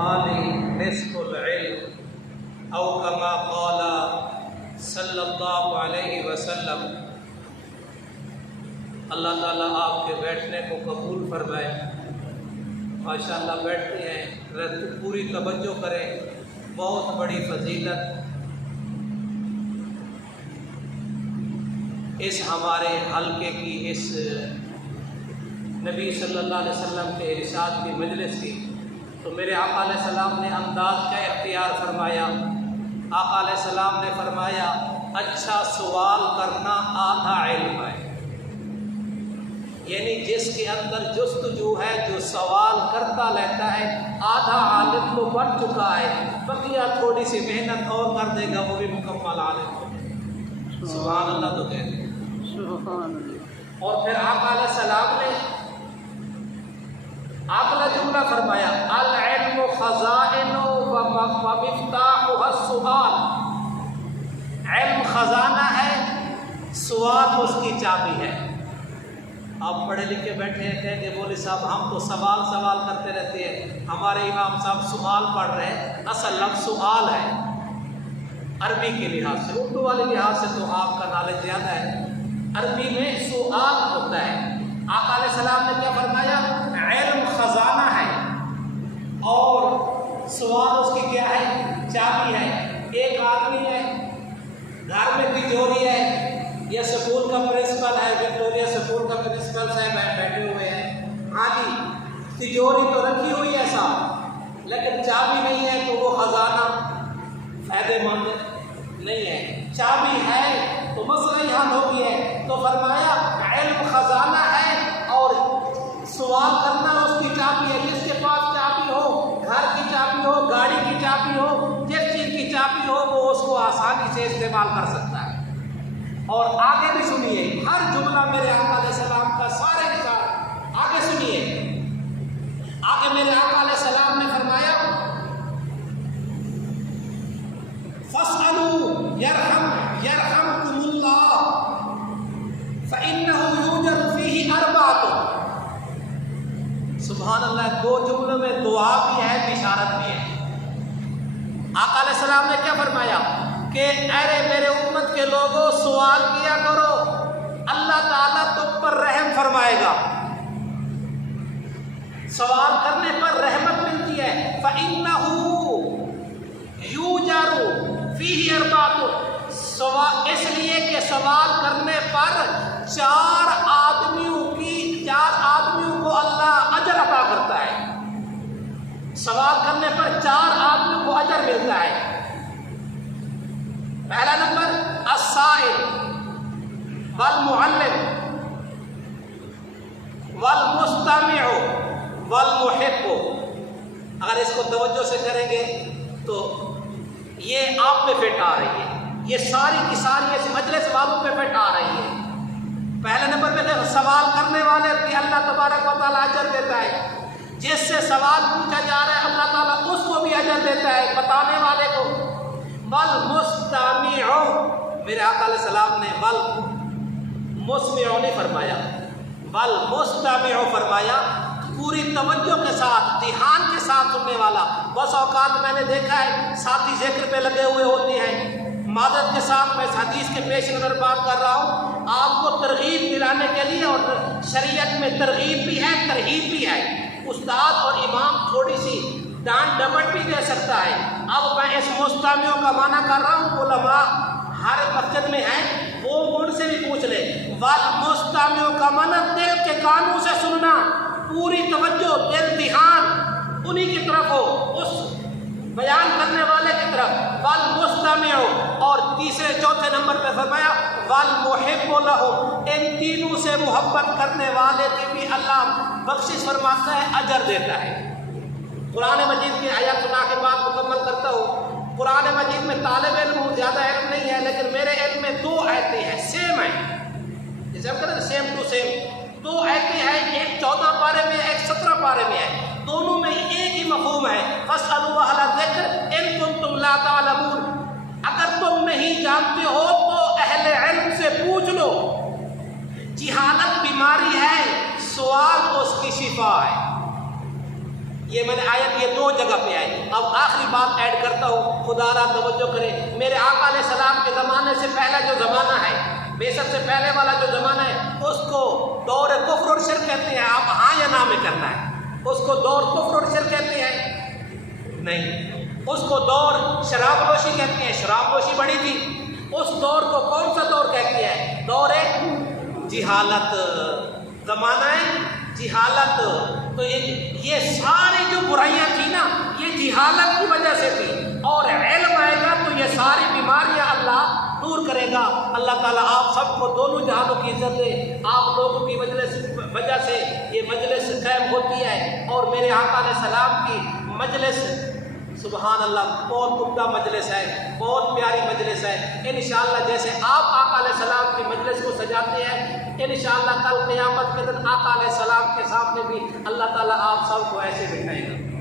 السؤال نصف العلم او كما قال صلی اللہ علیہ وسلم۔ اللہ تعالیٰ آپ کے بیٹھنے کو قبول فرمائے۔ ماشاءاللہ بیٹھتے ہیں، پوری توجہ کریں، بہت بڑی فضیلت اس ہمارے حلقے کی، اس نبی صلی اللہ علیہ وسلم کے ارشاد کی مجلس کی۔ تو میرے آقا علیہ السلام نے انداز کا اختیار فرمایا۔ آقا علیہ السلام نے فرمایا اچھا سوال کرنا آدھا علم ہے، یعنی جس کے اندر جستجو ہے، جو سوال کرتا رہتا ہے، آدھا عالم تو بن چکا ہے، بقیہ تھوڑی سی محنت اور کر دے گا، وہ بھی مکمل عالم ہو جائے گا۔ سبحان اللہ تو کہتے ہیں۔ اور پھر آقا علیہ السلام نے اگلا جملہ فرمایا العلم خزائن و مفتاحها السؤال۔ علم خزانہ ہے، سوال اس کی چابی ہے۔ آپ پڑھے لکھے بیٹھے ہیں، کہیں گے مولوی صاحب ہم تو سوال کرتے رہتے ہیں، ہمارے امام صاحب سوال پڑھ رہے ہیں۔ اصل لفظ سؤال ہے عربی کے لحاظ سے، اردو والے لحاظ سے تو آپ کا نالج زیادہ ہے، عربی میں سؤال ہوتا ہے۔ آقا علیہ السلام نے کیا فرمایا؟ علم خزانہ ہے اور سوال اس کی کیا ہے؟ چابی ہے۔ ایک آدمی ہے، گھر میں تجوری ہے، یہ سکول کا پرنسپل ہے، وکٹوریا سکول کا پرنسپل صاحب ہے، بیٹھے ہوئے ہیں، ہاں جی تجوری تو رکھی ہوئی ہے صاحب، لیکن چابی نہیں ہے، تو وہ خزانہ فائدے مند نہیں ہے۔ چابی ہے تو مسئلہ ہی حل ہو گیا ہے۔ تو فرمایا علم خزانہ ہے اور سوال کرنا اس کی چابی ہے۔ جس کے پاس چابی ہو، گھر کی چابی ہو، گاڑی کی چابی ہو، جس چیز کی چابی ہو، وہ اس کو آسانی سے استعمال کر سکتا ہے۔ اور آگے بھی سنیے، ہر جملہ میرے آقا علیہ السلام کا سارے کے ساتھ آگے سنیے۔ آگے میرے آقا علیہ السلام نے فرمایا فَاسْأَلُوا يَرْحَمْكُمُ اللَّهُ فَإِنَّهُ يُوجَدُ فِيهِ أَرْبَعَةٌ۔ سبحان اللہ، دو جملوں میں دعا بھی ہے، بشارت بھی ہے۔ آقا علیہ السلام نے کیا فرمایا کہ ارے میرے امت کے لوگوں سوال کیا کرو، اللہ تعالیٰ تم پر رحم فرمائے گا۔ سوال کرنے پر رحمت ملتی ہے۔ فَإِنَّهُ يُوجَرُ فِيهِ أَرْبَعَةٌ، اس لیے کہ سوال کرنے پر چار آدمیوں کو اللہ اجر عطا کرتا ہے۔ سوال کرنے پر چار آدمیوں کو اجر ملتا ہے۔ پہلا نمبر السائل والمعلم والمستمع والمحب۔ اگر اس کو توجہ سے کریں گے تو یہ آپ پہ فٹ آ رہی ہے، یہ ساری کی ساری اس مجلس والوں پہ فٹ آ رہی ہے۔ پہلے نمبر پہ دیکھو، سوال کرنے والے بھی اللہ تبارک و تعالیٰ اجر دیتا ہے۔ جس سے سوال پوچھا جا رہا ہے اللہ تعالیٰ اس کو بھی اجر دیتا ہے، بتانے والے کو۔ والمستمع، میرے آقا علیہ السلام نے والمسمع نہیں فرمایا، والمستمع فرمایا، پوری توجہ کے ساتھ، دھیان کے ساتھ سننے والا۔ بس اوقات میں نے دیکھا ہے ساتھی ذکر پہ لگے ہوئے ہوتے ہیں۔ معذرت کے ساتھ میں اس حدیث کے پیش نظر بات کر رہا ہوں، آپ کو ترغیب دلانے کے لیے، اور شریعت میں ترغیب بھی ہے ترہیب بھی ہے۔ استاد اور امام تھوڑی سی ڈانٹ ڈپٹ بھی دے سکتا ہے۔ اب میں اس مستمعوں کا معنی کر رہا ہوں، علماء ہر مسجد میں ہیں، وہ ان سے بھی پوچھ لیں۔ والمستمعوں کا معنی دل کے کانوں سے سننا، پوری توجہ، دل دھیان انہی کی طرف ہو، اس بیان کرنے والے کی طرف۔ والمستمع، اور تیسرے چوتھے نمبر پہ فرمایا والمحب لہ، ان تینوں سے محبت کرنے والے کی بھی اللہ بخشش فرماتا ہے، اجر دیتا ہے۔ قرآن مجید کی آیت سنا کے بعد مکمل کرتا ہوں۔ قرآن مجید میں طالب علم ہوں، زیادہ علم نہیں ہے، لیکن میرے علم میں دو آیتیں ہیں، سیم ہیں، جیسے ہم کہتے ہیں سیم ٹو سیم، دو آیتیں ہیں، ایک 14 پارے میں، ایک 17 پارے میں ہے، دونوں میں ایک ہی مفہوم ہے۔ فَاسْأَلُوا أَهْلَ الذِّكْرِ إِن كُنتُمْ لَا تَعْلَمُونَ، اگر تم نہیں جانتے ہو تو اہل علم سے پوچھ لو۔ جہالت بیماری ہے، سوال اس کی شفا ہے۔ یہ میں نے آیت یہ 2 جگہ پہ آئی. اب آخری بات ایڈ کرتا ہوں، خدا را توجہ کرے. میرے آقا علیہ السلام کے زمانے سے پہلا جو زمانہ ہے، بعثت سے پہلے والا جو زمانہ ہے، اس کو دور کفر اور شرک کہتے ہیں. آپ ہاں یا نہ میں کرنا ہے. اس کو دور کفر اور شرک کہتے ہیں؟ نہیں. اس کو دور شراب نوشی کہتے ہیں. شراب نوشی بڑی تھی. اس دور کو کون سا دور کہتے ہیں؟ دور جہالت، زمانہ جہالت. تو یہ ساری جو برائیاں تھیں نا، یہ جہالت کی وجہ سے تھی. اور علم آئے گا تو یہ ساری بیماریاں اللہ دور کرے گا. اللہ تعالیٰ آپ سب کو دونوں جہانوں کی عزت دے. آپ لوگوں کی وجہ سے یہ مجلس قائم ہوتی ہے. اور میرے آقا علیہ السلام کی مجلس سبحان اللہ بہت عمدہ مجلس ہے، بہت پیاری مجلس ہے. انشاءاللہ جیسے آپ آقا علیہ السلام کی مجلس کو سجاتے ہیں، انشاءاللہ کل قیامت کے دن آقا علیہ السلام کے سامنے بھی اللہ تعالیٰ آپ سب کو ایسے بٹھائے گا.